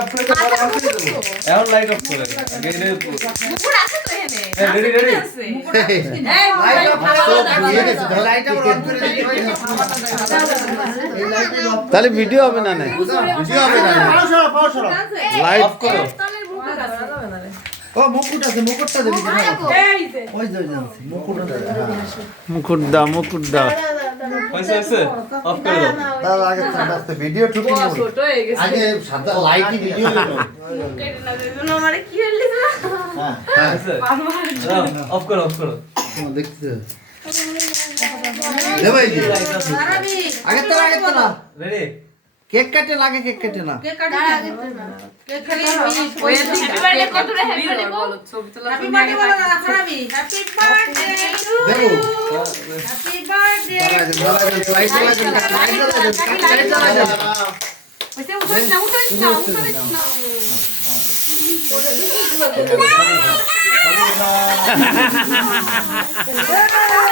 Of করে তো পরে অন করে দেবো। এখন লাইট অফ করে আগে রে মুকুট আছে তো এখানে রেডি রেডি মুকুট আছে লাইট অফ দিয়ে গেছে তো। লাইট আবার অন করে দিতে হয় এই লাইট অফ তাহলে ভিডিও হবে না নাই ভিডিও হবে না পাও সরা লাইট অফ করো তাহলে মুকুট আছে ও মুকুট আছে মুকুটটা দেবি তো এই যে ওই যে যাচ্ছে মুকুটটা মুকুট দাও মুকুট দাও হইছে হইছে অফ করে দাও দাও আগে আস্তে ভিডিও শুটিং বড় ছোট হয়ে গেছে আগে সাদা লাইটই ভিডিও নেব কেটে না দিন আমারে কি হইল হ্যাঁ হ্যাঁ হইছে অফ করো দেখতে দে ভাই দি সারাবি আগে তো না রেডি কেক কাটে লাগে কেক কাটে না কেক কাটি কেক কাটি ওই হ্যাপি বার্থডে কত রে হ্যাপি বার্থডে বল ছবি তোলা হ্যাপি বার্থডে বল না সারাবি হ্যাপি বার্থডে টু দেখো হ্যাপি বার্থডে লাইট লাইট ওইটা উঠছ না Vamos lá.